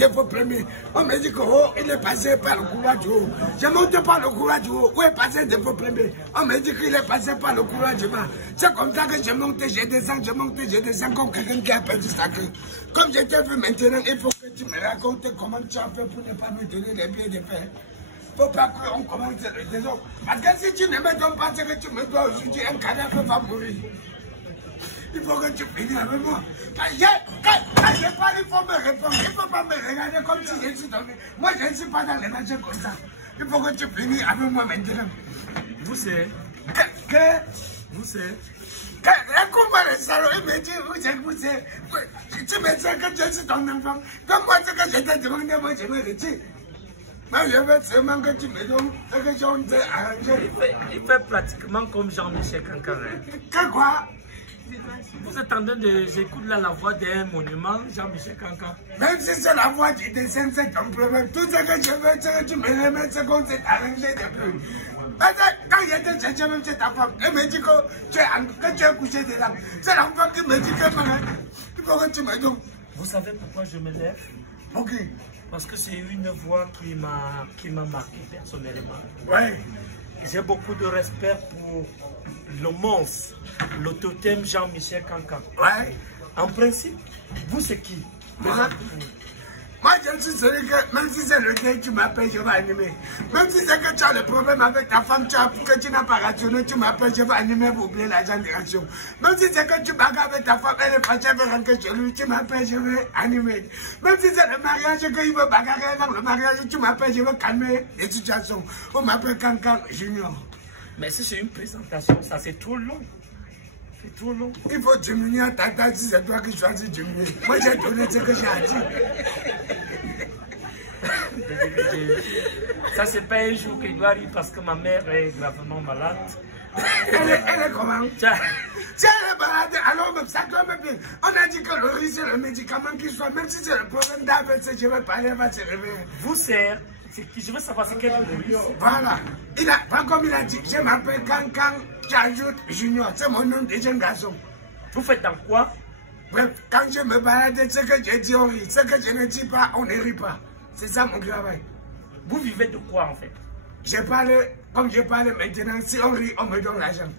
défaut premier. On me dit que oh, il est passé par le couloir du haut. Je monte par le couloir du haut. Où est passé défaut premier? On me dit qu'il est passé par le couloir du bas. C'est comme ça que je monte, je descends, je monte, je descends comme quelqu'un qui a perdu sa queue. Comme je t'ai vu maintenant, il faut que tu me racontes comment tu as fait pour ne pas me donner les pieds de fer. Il ne faut pas qu'on commence le désordre. Parce que si tu ne me donnes pas ce que tu me dois aujourd'hui, un cadavre va mourir. Il faut que tu finisses avec moi. Quand je parle, il faut me répondre. Il ne faut pas me regarder comme si je suis tombé. Moi, je ne suis pas dans les matchs comme ça. Il faut que tu finisses avec moi maintenant. Vous savez. Vous savez. Un combat de salaud, il me dit, vous savez, tu me dis que je suis ton enfant. Comme moi, ce que je t'ai demandé, moi, je me retire. Mais je veux seulement que tu me donnes ce que j'ai arrangé. Il fait pratiquement comme Jean-Michel Kankan. Que quoi? Vous êtes en train de... J'écoute là la voix d'un monument, Jean-Michel Kankan. Même si c'est la voix du dessin, c'est ton problème. Tout ce que je veux, c'est que tu me remettes ce qu'on s'est arrangé depuis. Parce que quand j'étais cherché même chez ta femme, elle me dit que tu es couché dedans. C'est l'enfant qui me dit que il faut que tu me donnes. Vous savez pourquoi je me lève? Ok. Parce que c'est une voix qui m'a marqué personnellement. Ouais. J'ai beaucoup de respect pour le monstre, le totem Jean-Michel Kankan. Ouais. En principe, vous c'est qui? Moi, je suis celui que, même si c'est le gay, tu m'appelles, je vais animer. Même si c'est que tu as le problème avec ta femme, que tu n'as pas rationné, tu m'appelles, je vais animer pour oublier la génération. Même si c'est que tu bagarres avec ta femme, elle est fâchée, elle veut rentrer chez lui, tu m'appelles, je vais animer. Même si c'est le mariage, qu'il veut bagarrer avec le mariage, tu m'appelles, je vais calmer les situations. On m'appelle Kankan Junior. Mais si c'est une présentation, ça c'est trop long. C'est trop long. Il faut diminuer ta taille si c'est toi qui choisis de diminuer. Moi, j'ai donné ce que j'ai à dire. Ça, c'est pas un jour qu'il doit rire parce que ma mère est gravement malade. Elle est comment? Si elle est malade, alors même ça doit me bien. On a dit que le riz, c'est le médicament qui soit. Même si c'est le problème d'AVC, je vais parler, elle va se réveiller. Vous, c'est qui? Je veux savoir c'est quel Maurice. Voilà. Comme il a dit, je m'appelle Kankan, j'ajoute Junior. C'est mon nom de jeune garçon. Vous faites dans quoi? Bref, quand je me balade, ce que je dis, on rit. Ce que je ne dis pas, on ne rit pas. C'est ça mon travail. Vous vivez de quoi en fait? Je parle, comme je parle maintenant, si on rit, on me donne l'argent.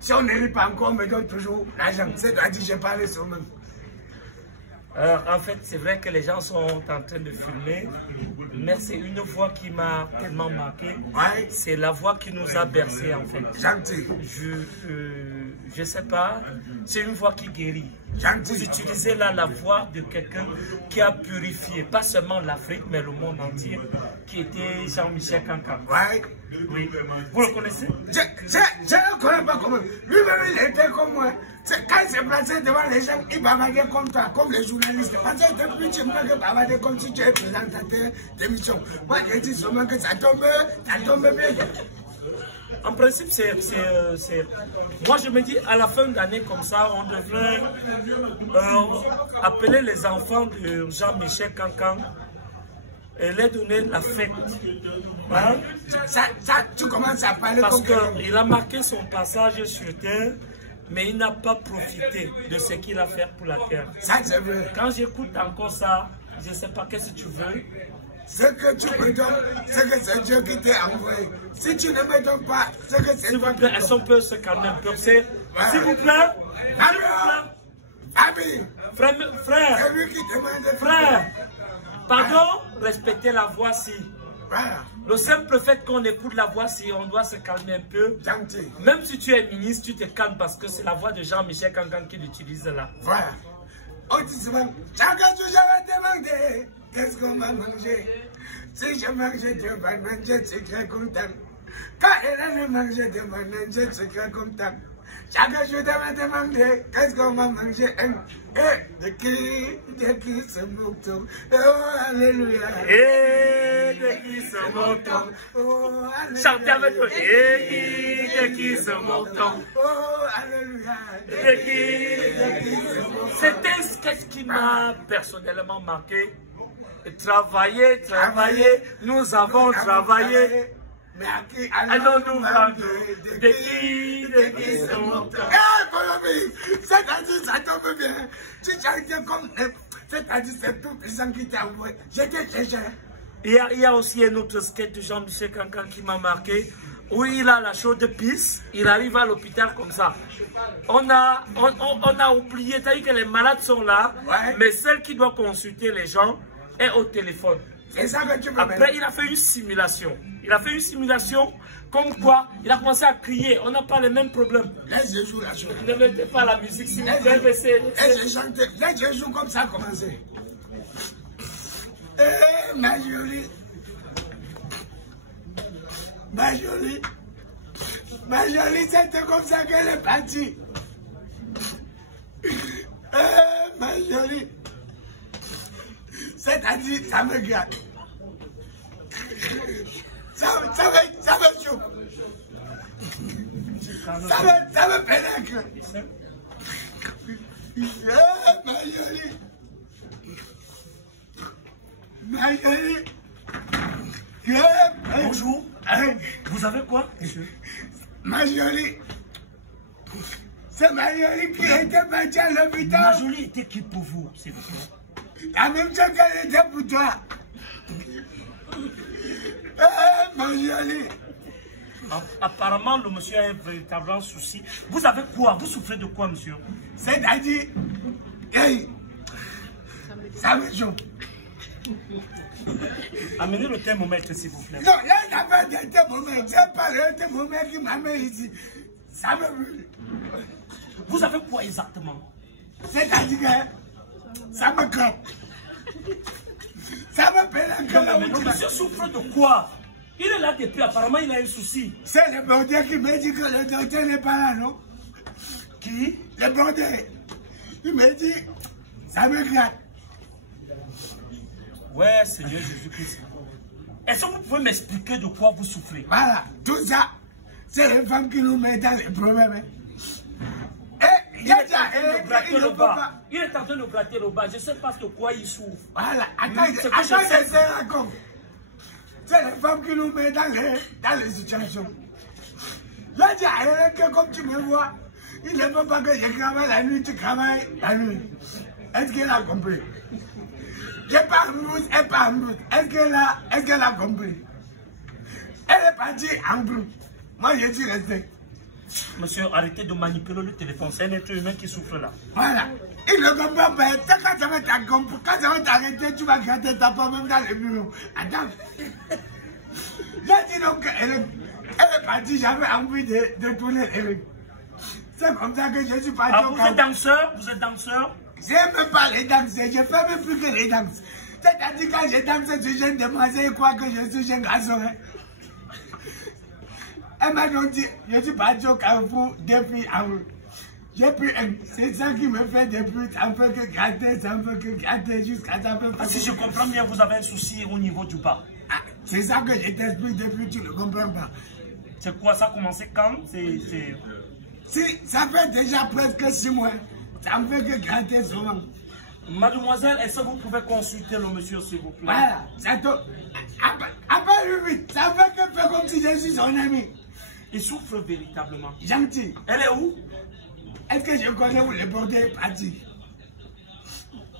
Si on ne rit pas encore, on me donne toujours l'argent. C'est-à-dire, je parle sur moi. En fait, c'est vrai que les gens sont en train de filmer, mais c'est une voix qui m'a tellement marqué. Ouais. C'est la voix qui nous a bercés en fait. Gentil. Je sais pas, c'est une voix qui guérit. Gentil. Vous utilisez là la voix de quelqu'un qui a purifié, pas seulement l'Afrique, mais le monde entier, qui était Jean-Michel Kankan. Ouais. Oui. Vous le connaissez? Je ne le connais pas comment. Lui-même, il était comme moi. Quand il s'est placé devant les gens, il bavardait comme toi, comme les journalistes. Parce que depuis, tu me que bavarder comme si tu es présentateur d'émission. Moi, je dis seulement que ça tombe bien. En principe, moi, je me dis, à la fin d'année comme ça, on devrait appeler les enfants de Jean-Michel Kankan et leur donner la fête. Hein? Ça, tu commences à parler parce comme qu'il a marqué son passage sur Terre, mais il n'a pas profité de ce qu'il a fait pour la Terre. Ça, c'est vrai. Quand j'écoute encore ça, je ne sais pas qu'est-ce que tu veux. Ce que tu me donnes, c'est que c'est Dieu qui t'a envoyé. Si tu ne me donnes pas, c'est que c'est toi qui est-ce qu'on peut se calmer un peu? S'il vous plaît. Ami. Frère. C'est lui qui demande. Frère. Pardon, respectez la voix si. Voilà. Le simple fait qu'on écoute la voix si, on doit se calmer un peu. Gentil. Même si tu es ministre, tu te calmes parce que c'est la voix de Jean-Michel Kankan qui l'utilise là. Voilà. On dit souvent, chaque jour je vais te demander qu'est-ce qu'on va manger. Si je mange, tu vas manger, tu seras content. Quand elle a mangé de manger, tu seras content. Chaque jour je vais te demander qu'est-ce qu'on va manger. De qui se moque-t-on? Oh, alléluia. De qui se moque-t-on? Oh, alléluia. Chantez avec nous. De qui se moque-t-on? Oh, alléluia. De qui se moque-t-on? C'était ce qui m'a personnellement marqué. Travailler, nous avons travaillé. Mais à qui allons-nous vendre? De qui se moque-t-on? C'est-à-dire, ça tombe bien. Tu chantes comme C'est-à-dire, c'est tous les gens qui t'ont envoyé. J'étais cherché. Il y a aussi un autre sketch de Jean-Michel Cancan qui m'a marqué. Où il a la chaude pisse, il arrive à l'hôpital comme ça. On a oublié, c'est-à-dire que les malades sont là, ouais. Mais celle qui doit consulter les gens est au téléphone. C'est ça que tu veux. Après, il a fait une simulation. Il a fait une simulation comme quoi il a commencé à crier. On n'a pas les mêmes problèmes. Laisse je joue la chose. Ne mettez pas la musique si vous plaît. Laisse je chante. Laisse je joue comme ça a commencé. Ma jolie. Ma jolie, c'était comme ça qu'elle est partie. Ma jolie, c'est-à-dire, ça me gratte. Ça me chauffe. Ça me pénètre. Ma jolie. Bonjour. Vous avez quoi, monsieur? Ma jolie. C'est ma jolie qui était partie à l'hôpital. Ma jolie était qui pour vous, s'il vous plaît? La même chose qu'elle était pour toi. Ma jolie. Apparemment, le monsieur a un véritable souci. Vous avez quoi? Vous souffrez de quoi, monsieur? C'est-à-dire, hey, ça me chauffe. Amenez le thermomètre, s'il vous plaît. Non, là, il n'y a pas de thermomètre. C'est pas le thermomètre qui m'amène ici. Ça me brûle. Vous avez quoi exactement? C'est-à-dire que ça me craque. Ça me pénètre. Mais monsieur souffre de quoi? Il est là depuis, apparemment, il a un souci. C'est le bordel qui me dit que le docteur n'est pas là, non? Qui? Le bordel. Il me dit, ça me gratte. Ouais, Seigneur Jésus-Christ. Est-ce que vous pouvez m'expliquer de quoi vous souffrez? Voilà, tout ça, c'est les femmes qui nous mettent dans les problèmes. Il est en train de gratter le bas. Il est en train de gratter le bas. Je ne sais pas de quoi il souffre. Voilà, attends, je te raconte. C'est les femmes qui nous mettent dans les situations. Là, il y a un que comme tu me vois, il ne veut pas que je travaille la nuit, tu travailles la nuit. Est-ce qu'elle a compris? Je parle mousse, elle parle mousse. Est-ce qu'elle a compris? Elle est partie en groupe. Moi, je suis resté. Monsieur, arrêtez de manipuler le téléphone. C'est un être humain qui souffre là. Voilà. Il ne comprend pas. Quand ça va t'arrêter, tu vas gratter ta pomme même dans le bureau. Attends. J'ai dit donc elle est partie, j'avais envie de tourner les rues. C'est comme ça que je suis parti. Ah, vous êtes danseur? Vous êtes danseur? J'aime même pas les danses, je fais même plus que les danses. C'est-à-dire quand je danse, je suis jeune demoiselle, je crois que je suis jeune garçon. Elle m'a donc dit, je suis parti au Carrefour depuis avril. J'ai pris un, c'est ça qui me fait depuis, ça me fait que gratter, jusqu'à ça peut. Si je comprends bien, vous avez un souci au niveau du bas. Ah, c'est ça que je t'explique depuis, tu ne comprends pas. C'est quoi, ça a commencé quand? Si, ça fait déjà presque 6 mois. Ça me fait que gratter souvent. Mademoiselle, est-ce que vous pouvez consulter le monsieur, s'il vous plaît? Voilà, ça te... Après lui, ça fait que faire comme si je suis son ami. Il souffre véritablement. Gentil. Elle est où? Est-ce que je connais où le bordel est parti?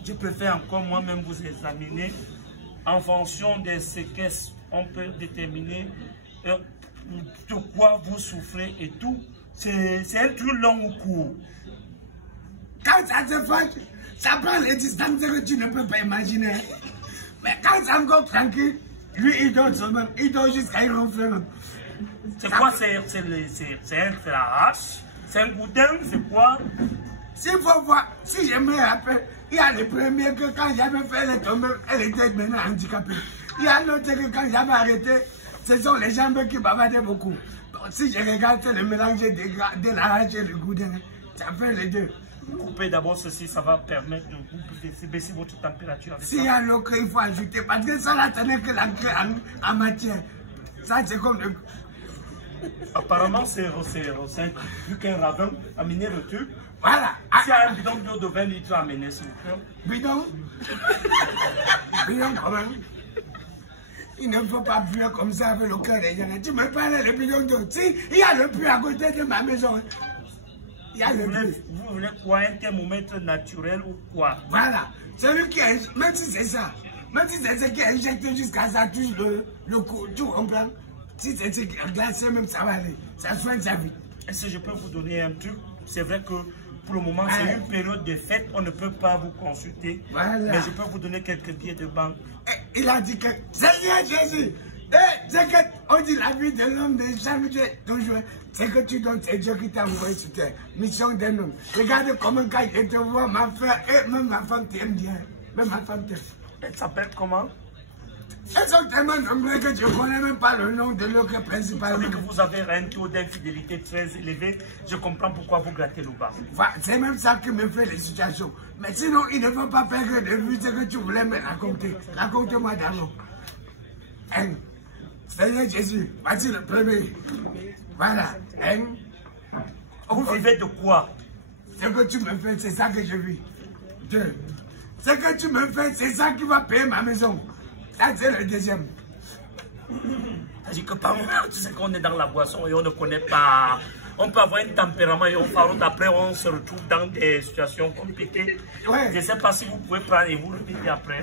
Je préfère encore moi-même vous examiner. En fonction de ce qu'on peut déterminer de quoi vous souffrez et tout. C'est un truc long ou court. Quand ça se fait, ça prend les distances que tu ne peux pas imaginer. Mais quand c'est encore tranquille, lui il dort seulement, il dort jusqu'à une ronflement. C'est quoi? C'est la hache? C'est un gourdin? C'est quoi? S'il faut voir, si je me rappelle, il y a les premiers que quand j'avais fait les tombées, elle était maintenant handicapée. Il y a l'autre que quand j'avais arrêté, ce sont les jambes qui bavardaient beaucoup. Donc, si je regarde, c'est le mélange de la hache et le gourdin. Ça fait les deux. Coupez d'abord ceci, ça va permettre de vous baisser votre température. S'il y a l'eau qu'il faut ajouter, parce que ça là, ce n'est que l'encre en matière. Ça, c'est comme le... Apparemment, c'est plus qu'un ravin. Amenez le tube. Voilà. S'il y a un bidon d'eau de 20 litres à amener, s'il vous plaît. Bidon? Bidon comment? Il ne faut pas fuir comme ça avec le cœur des gens. Tu me parles le bidon d'eau. Si, il y a le puits à côté de ma maison. Il y a le bruit. Vous voulez quoi? Un thermomètre naturel ou quoi? Voilà. Celui qui est, même si c'est ça, même si c'est ce qui est injecté jusqu'à ça touche le cou, tu comprends? Si c'est glacé, même ça va aller. Ça soigne sa vie. Est-ce que je peux vous donner un truc? C'est vrai que pour le moment, c'est une période de fête, on ne peut pas vous consulter. Voilà. Mais je peux vous donner quelques billets de banque. Il a dit que Seigneur Jésus, c'est qu'on dit la vie de l'homme n'est jamais toujours. C'est que tu donnes, c'est Dieu qui t'a envoyé sur terre. Mission d'un homme. Regarde comment quand je te vois, ma frère, et même ma femme t'aime bien. Même ma femme t'aime. Elle s'appelle comment? Elles sont tellement nombreuses que je ne connais même pas le nom de l'autre principal. Vu que vous avez un taux d'infidélité très élevé, je comprends pourquoi vous grattez le bas. C'est même ça qui me fait les situations. Mais sinon, il ne faut pas perdre de vue ce que tu voulais me raconter. Raconte-moi d'abord. Hein? Seigneur Jésus, voici le premier. Voilà. Hein? Vous vivez de quoi? Ce que tu me fais, c'est ça que je vis. Dieu. Ce que tu me fais, c'est ça qui va payer ma maison. Ça, c'est le deuxième. C'est-à-dire que par moment, tu sais qu'on est dans la boisson et on ne connaît pas. On peut avoir un tempérament et on parle, après on se retrouve dans des situations compliquées. Ouais. Je ne sais pas si vous pouvez prendre et vous répéter après.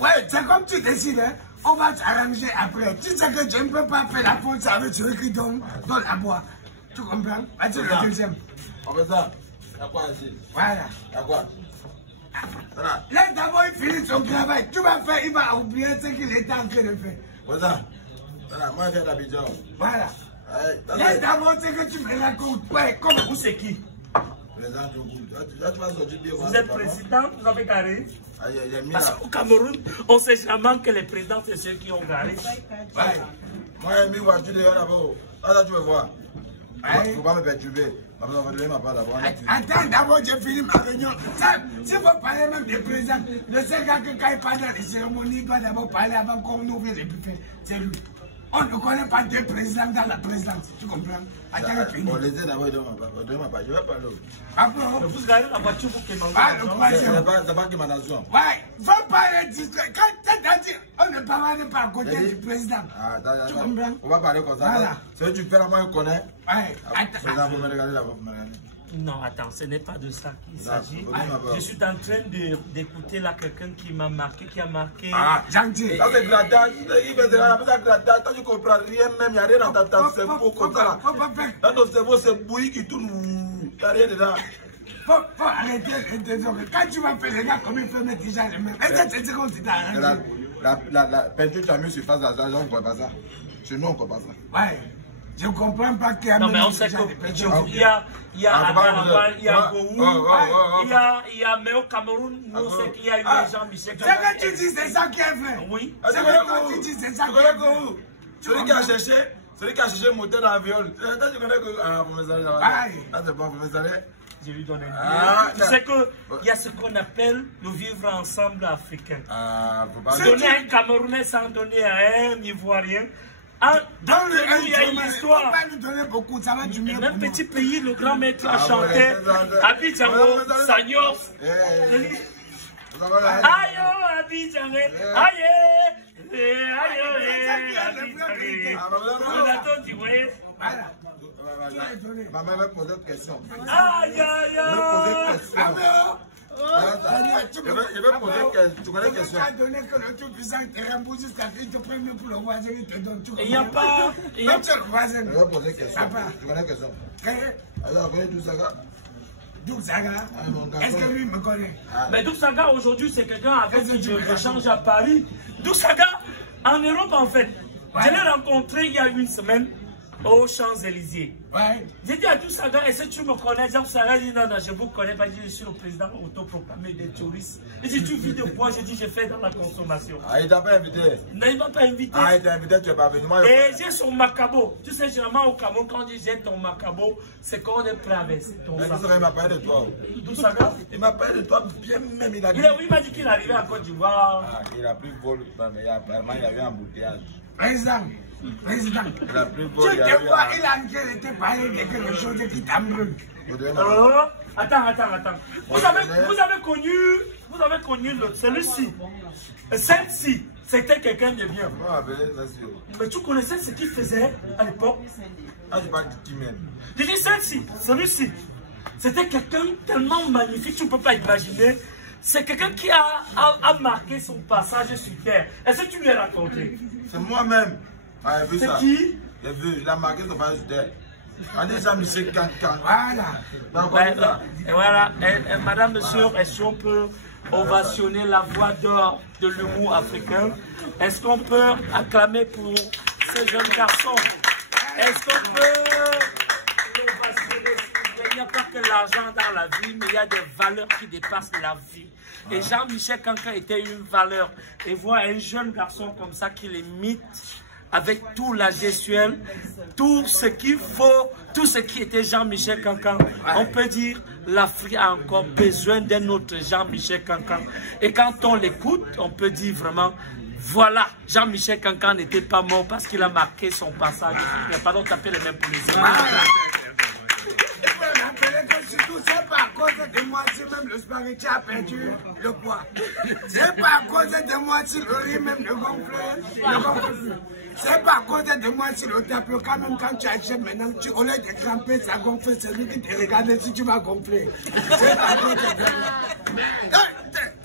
Ouais, c'est comme tu décides, hein. On va s'arranger après. Tu sais que je ne peux pas faire la faute avec celui qui donne la boîte. Tu comprends? Vas-y, le deuxième. On fait ça. Y'a quoi ici? Voilà. Y'a quoi? Voilà. Laisse d'abord il finit son travail. Tu vas faire, il va oublier ce qu'il était en train de faire. Voilà. Voilà, moi je viens d'Abidjan. Voilà. Laisse d'abord ce que tu me racontes. Ouais, comment? Vous c'est qui? Président Djougou. Là, tu vas sortir bien. Vous êtes président, vous avez garé? Il y a mis Parce là. qu'au Cameroun, on sait jamais que les présidents, c'est ceux qui ont garé. Ouais. Moi, j'ai mis voiture dehors d'abord. Là, tu veux voir. Il faut pas me perturber. On va donner ma part d'abord. Attends, d'abord, j'ai fini ma réunion. Si vous parlez même des présidents, le seul gars que quand il parle dans les cérémonies, il doit d'abord parler avant qu'on ouvre les buffets. C'est lui. On ne connaît pas deux présidents dans la présidence. Tu comprends? Attends, fini. On les aide d'abord, donne ma part. Je vais parler. Après, Vous garez la voiture pour que le troisième. C'est pas que ma nation. Ouais, faut pas être distrait. Quand t'as dit, on ne parle pas à côté du président. Tu comprends? On va parler comme ça. Voilà. Ce que tu fais là, moi, je connais. Ouais, Président, vous me regardez là, vous me regardez. Non, attends, ce n'est pas de ça qu'il s'agit. Ah, Je suis en train d'écouter là quelqu'un qui m'a marqué, qui a marqué. Ah, gentil. Ça, c'est grattage. Il fait de la grattage. Toi, tu comprends rien même. Il n'y a rien dans ta cerveau comme ça. Dans ton cerveau, c'est bouilli qui tourne. Il n'y a rien dedans. Faut arrêter les deux. Quand tu vas faire les gars, comme il faut mettre déjà les mains. Est-ce que c'est ce qu'on s'est arrangé? La peinture, tu as mis sur face à ça. On ne comprend pas ça. Chez nous, on ne comprend pas ça. Ouais. Je ne comprends pas qu'il y a Non, mais on sait qu'il y a Carnaval, il y a Gourou, il y a, mais au Cameroun, nous, on sait qu'il y a eu des gens, Michel. C'est que tu dis, c'est ça qui est vrai. Oui. C'est que tu dis, c'est ça qui est vrai. Celui qui a cherché moteur dans la viole. Tu connais que. Ah, vous me savez, là, c'est bon, vous me savez. Je lui donne un peu. Tu sais qu'il y a ce qu'on appelle le vivre ensemble africain. Donner à un Camerounais sans donner à un Ivoirien. Dans le il y a une histoire. On va nous donner beaucoup, ça va du mieux. Un petit pays, le grand maître a chanté. Abidjan, Sagnos. Aïe, Abidjan, aïe, aïe, on attend du voyage. Voilà. Maman va poser une question. Aïe, aïe, aïe. Je vais poser une question. Tu connais une question? Tu as donné que le tout puissant te rembourse jusqu'à ce qu'il te prenne pour le voisin, il te donne tout. Il n'y a pas. Même c'est le voisin. Je vais poser une question. Tu connais une question? Alors, vous connaissez Douksaga? Douksaga? Est-ce que lui me connaît? Mais Douksaga, aujourd'hui, c'est quelqu'un avec qui je change à Paris. Douksaga, en Europe, en fait. Je l'ai rencontré il y a une semaine aux Champs-Élysées. Ouais. J'ai dit à Douksaga, est-ce que tu me connais? Douksaga dit non, non, je ne vous connais pas. Je suis le président autoproclamé des touristes. Il dit, tu vis de quoi? Je dis, je fais dans la consommation. Ah, il t'a pas invité? Non, il ne m'a pas invité. Ah, il t'a invité, tu n'es pas venu. Et j'ai son macabo. Tu sais, généralement au Cameroun, quand on dit j'ai ton macabo, c'est qu'on est prêt à verser ton Mais sang. il m'a parlé de toi. Douksaga? Il m'a parlé de toi bien même. Il a dit. Il m'a dit qu'il arrivait à Côte d'Ivoire. Ah, il a pris le vol. Mais apparemment, il y avait un embouteillage. Président. Il a pris le vol. Tu te vois, il a été parlé de quelque chose qui t'embrouille. Attends. Vous avez connu celui-ci. Celle-ci, c'était quelqu'un de bien. Mais tu connaissais ce qu'il faisait à l'époque? Ah, je parle de qui même? Je dis celle-ci, celui-ci. C'était quelqu'un tellement magnifique, tu ne peux pas imaginer. C'est quelqu'un qui a marqué son passage sur terre. Est-ce que tu lui as raconté? C'est moi-même. Ah, c'est qui? J'ai vu, il a marqué son passage sur terre. On dit ça, monsieur Cancan. Voilà. Voilà. Madame, monsieur, est-ce qu'on peut ovationner la voix d'or de l'humour africain? Est-ce qu'on peut acclamer pour ce jeune garçon? Est-ce qu'on peut l'ovationner? Il n'y a pas que l'argent dans la vie, mais il y a des valeurs qui dépassent la vie. Et Jean-Michel Cancan était une valeur. Et voir un jeune garçon comme ça qui l'imite avec tout la gestuelle, tout ce qu'il faut, tout ce qui était Jean-Michel Cancan, on peut dire l'Afrique a encore besoin d'un autre Jean-Michel Cancan. Et quand on l'écoute, on peut dire vraiment, voilà, Jean-Michel Cancan n'était pas mort parce qu'il a marqué son passage. Pardon, tapez les mains pour les autres. C'est pas à cause de moi si même le spaghetti a perdu le poids. C'est pas à cause de moi si le riz même ne gonfle plus. C'est pas à cause de moi si le tapioca même quand tu achètes maintenant, au lieu de cramper, ça gonfle, c'est lui qui te regarde si tu vas gonfler. C'est pas à cause de moi.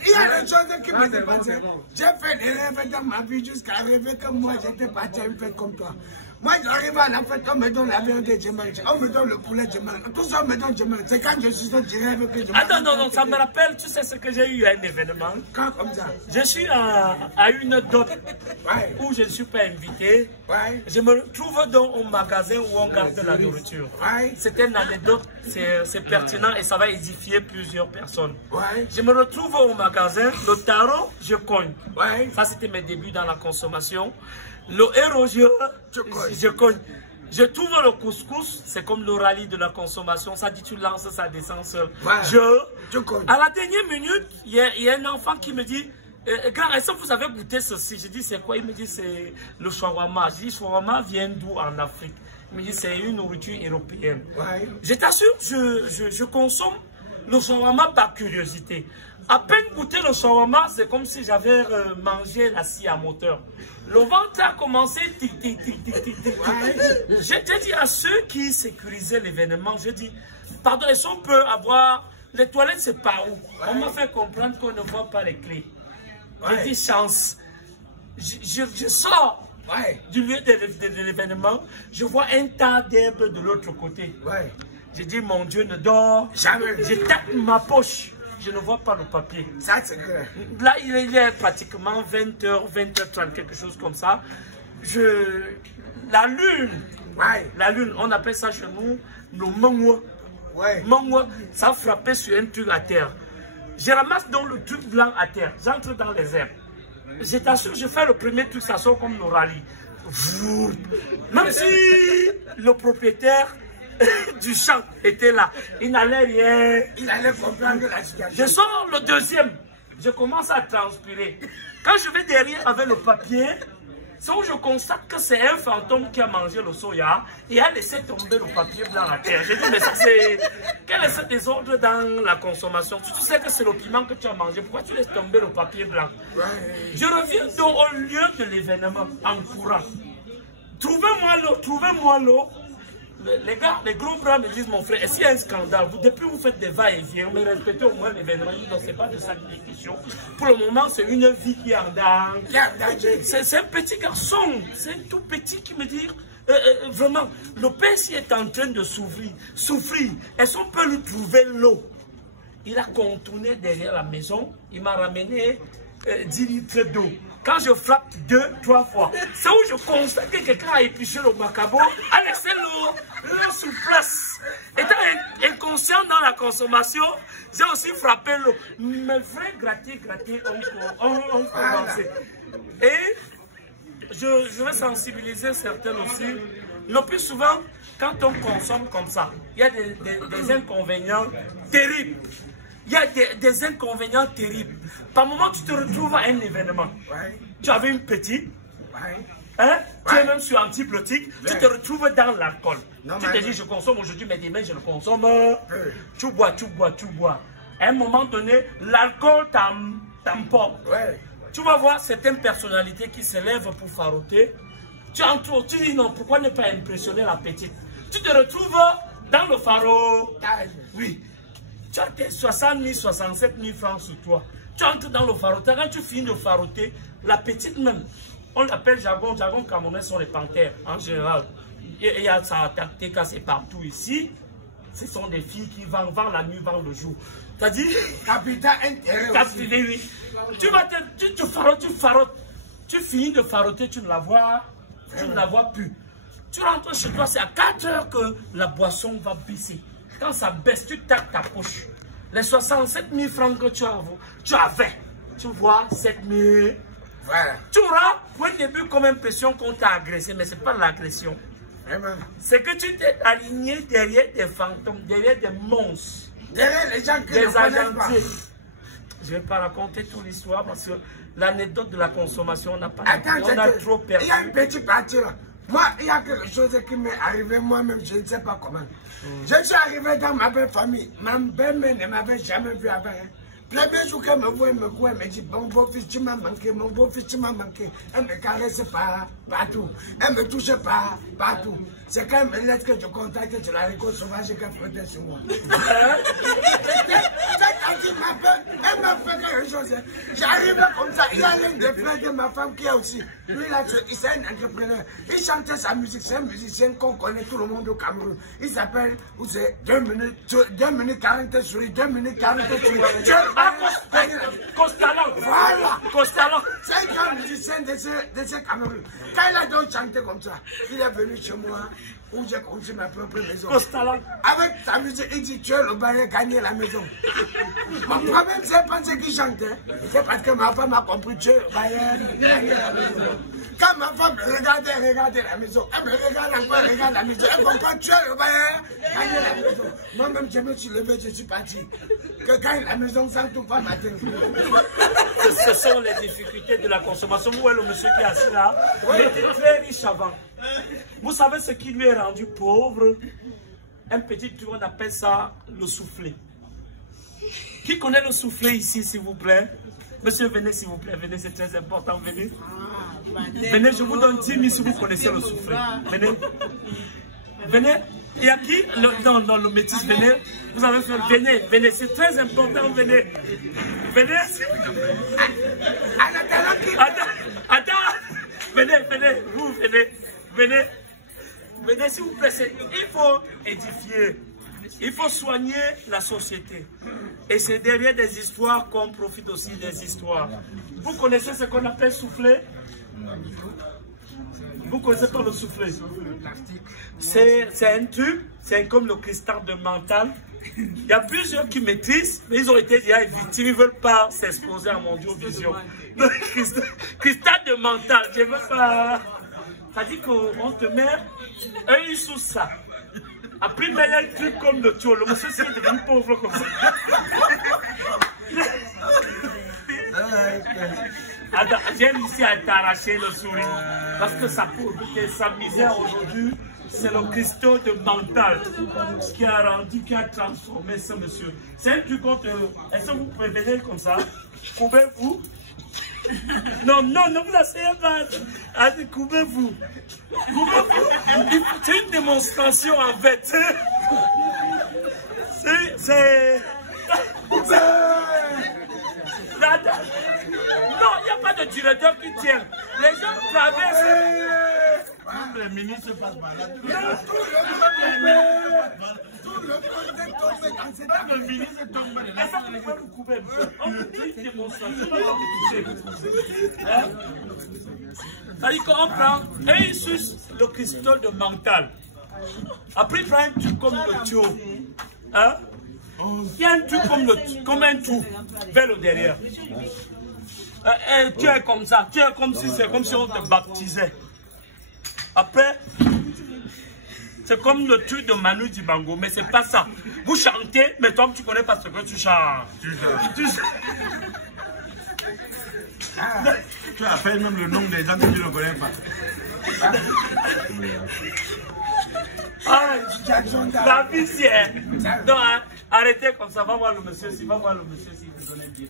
Il y a des choses qui me dépassent. J'ai fait des rêves dans ma vie jusqu'à rêver que moi j'étais parti à une fête comme toi. Moi, j'arrive à la fête, on me donne la viande que je mange, on me donne le poulet que je mange, tout ça on me donne, je mange. C'est quand je suis sorti, je rêve que je mange. Ah non, ça me rappelle, tu sais ce que j'ai eu à un événement. Quand comme ça? Je suis à une dot où je ne suis pas invité. Je me retrouve dans un magasin où on garde la nourriture. C'est une anecdote, c'est pertinent et ça va édifier plusieurs personnes. Je me retrouve au magasin, le tarot, je cogne. Ça, c'était mes débuts dans la consommation. Le héros, je cogne. Je trouve le couscous, c'est comme le rallye de la consommation. Ça dit tu lances, ça descend seul. Je cogne. À la dernière minute, il y a un enfant qui me dit, grand, est-ce que vous avez goûté ceci? Je dis, c'est quoi? Il me dit, c'est le shawarma. Je dis, shawarma vient d'où en Afrique? Il me dit, c'est une nourriture européenne. Je t'assure, je consomme le shawarma par curiosité. À peine goûter le shawarma, c'est comme si j'avais mangé la scie à moteur. Le ventre a commencé J'ai dit à ceux qui sécurisaient l'événement, je dis, pardon, est-ce qu'on peut avoir... Les toilettes, c'est par où? On m'a fait comprendre qu'on ne voit pas les clés. J'ai dit, chance. Je sors du lieu de l'événement, je vois un tas d'herbes de l'autre côté. J'ai dit, mon Dieu ne dort jamais. Je tape ma poche. Je ne vois pas le papier. Ça, c'est clair. Là, il est pratiquement 20h, 20h30, quelque chose comme ça. La lune, on appelle ça chez nous, le mangwa. Mangwa, ça frappait sur un truc à terre. Je ramasse donc le truc blanc à terre. J'entre dans les herbes. Je t'assure, je fais le premier truc, ça sort comme le rallye. Même si le propriétaire du champ était là, il n'allait rien. Il allait comprendre la situation. Je sors le deuxième, je commence à transpirer. Quand je vais derrière avec le papier, c'est où je constate que c'est un fantôme qui a mangé le soya et a laissé tomber le papier blanc à terre. J'ai dit, mais ça c'est... Quel est ce désordre dans la consommation? Tu sais que c'est le piment que tu as mangé, pourquoi tu laisses tomber le papier blanc? Je reviens donc au lieu de l'événement en courant. Trouvez-moi l'eau. Les gars, les gros bras me disent, mon frère, est-ce qu'il y a un scandale? Depuis vous faites des va-et-vient, mais respectez au moins l'événement. Non, c'est pas de ça qu'il est question. Pour le moment, c'est une vie qui est en danger. C'est un petit garçon, c'est un tout petit qui me dit, vraiment, le père s'y est en train de souffrir. Est-ce qu'on peut lui trouver l'eau? Il a contourné derrière la maison, il m'a ramené 10 litres d'eau. Quand je frappe 2, 3 fois, c'est où je constate que quelqu'un a épluché le macabo, a laissé l'eau sur place. Étant inconscient dans la consommation, j'ai aussi frappé l'eau. Mes vrais gratter, on commence. Et je vais sensibiliser certains aussi. Le plus souvent, quand on consomme comme ça, il y a des inconvénients terribles. Il y a des inconvénients terribles. Par moment, tu te retrouves à un événement. Tu avais une petite. Tu es même sur antibiotique. Tu te retrouves dans l'alcool. Tu te dis, je consomme aujourd'hui, mais demain, je le consomme. Tu bois. À un moment donné, l'alcool t'emporte. Tu vas voir certaines personnalités qui se lèvent pour faroter. Tu dis non, pourquoi ne pas impressionner la petite? Tu te retrouves Dans le pharo, Oui. tu as tes 60 000, 67 000 francs sur toi. Tu entres dans le pharoté. Quand tu finis de pharoter, la petite même, on l'appelle jargon camerounais sont les panthères en général. Il y a ça, TK, c'est partout ici. Ce sont des filles qui vendent la nuit, vendent le jour. T'as dit? Capital intérêt. Capital, oui. Tu vas tu pharotes. Tu finis de pharoter, tu ne la vois plus. Tu rentres chez toi, c'est à 4 heures que la boisson va baisser. Quand ça baisse, tu tapes ta poche. Les 67 000 francs que tu avais, tu vois, 7 000. Voilà. Tu auras au début comme impression qu'on t'a agressé, mais ce n'est pas l'agression. C'est que tu t'es aligné derrière des fantômes, derrière des monstres. Derrière les gens qui des ne connaissent pas. Je ne vais pas raconter toute l'histoire parce que l'anecdote de la consommation, on n'a pas Attends, trop perdu. Il y a une petite partie là. Moi, il y a quelque chose qui m'est arrivé moi-même, je ne sais pas comment. Je suis arrivé dans ma belle famille. Ma belle-mère ne m'avait jamais vu avant. Premier jour qu'elle me voit, elle me court, elle me dit, bon beau-fils, tu m'as manqué, mon beau-fils, tu m'as manqué. Elle me caresse partout. Elle me touche partout. C'est quand elle me laisse que je contacte, je la récolte sauvage qu'elle flottait sur moi. Elle m'a fait quelque chose. J'arrivais comme ça. Il y a l'un des frères de ma femme qui est aussi. Lui, là, c'est un entrepreneur. Il chantait sa musique. C'est un musicien qu'on connaît tout le monde au Cameroun. Il s'appelle, vous savez, 2 minutes 40 souris, 2 minutes 40 souris. Costalan. Voilà. Costalan. C'est un grand musicien de ce Cameroun. Quand il a donc chanté comme ça, il est venu chez moi où j'ai construit ma propre maison. Costalan. Avec sa musique, il dit, tu es le bail, gagner la maison. Mon problème, c'est pas ce qu'il chantait. C'est parce que ma femme a compris, tu es le bail, gagner la maison. Quand ma femme regardait la maison, elle me regarde encore, regarde la maison. Elle comprend, tu es le bail, gagner la maison. Moi-même, je me suis levé, je suis parti. Que gagne la maison sans tout pas matin. Ce sont les difficultés de la consommation. Vous voyez le monsieur qui est assis là, il était très riche avant. Vous savez ce qui lui est rendu pauvre? Un petit truc, on appelle ça le soufflé. Qui connaît le soufflé ici, s'il vous plaît? Monsieur, venez s'il vous plaît, venez, c'est très important, venez. Venez, je vous donne 10 000 si vous connaissez le soufflé. Venez. Venez. Il y a qui? Non, le métis, venez. Vous avez fait, venez, c'est très important, venez. Venez. Attends. Venez, vous, venez. Venez, s'il vous plaît. Il faut édifier. Il faut soigner la société. Et c'est derrière des histoires qu'on profite aussi des histoires. Vous connaissez ce qu'on appelle souffler? Vous connaissez pas le soufflet? C'est un truc, c'est comme le cristal de mental. Il y a plusieurs qui maîtrisent, mais ils ont été déjà victimes, ils ne veulent pas s'exposer à mon Dieu vision. Cristal de mental, je ne veux pas. Ça dit qu'on te met œil sous ça. Après, il y a un truc comme le tio. Le monsieur est devenu pauvre comme ça. Attends, j'ai réussi à t'arracher le sourire. Parce que sa misère aujourd'hui, c'est le cristal de mental qui a rendu, qui a transformé ce monsieur. C'est un truc contre. Est-ce que vous pouvez venir comme ça? Couvez-vous. Non, ne vous asseyez pas. Allez, couvez-vous. C'est une démonstration en fait. C'est. Non, il n'y a pas de directeur qui tient. Les gens traversent. Le ministre passe par là. Le ministre tombe par là. Est-ce que vous pouvez vous couper? On peut dire une démonstration. C'est-à-dire qu'on prend et il suce le cristal de mental. Après, il prend un truc comme le tuyau. Hein? Il y a un truc comme un trou vers le derrière. Tu es comme ça, tu es comme si c'est comme si on te baptisait. Après, c'est comme le truc de Manu Dibango, mais c'est pas ça. Vous chantez, mais toi tu connais pas ce que tu chantes. Tu appelles même le nom des gens que tu ne connais pas. La vie c'est. Non, hein, arrêtez comme ça, va voir le monsieur si, vous connaissez bien.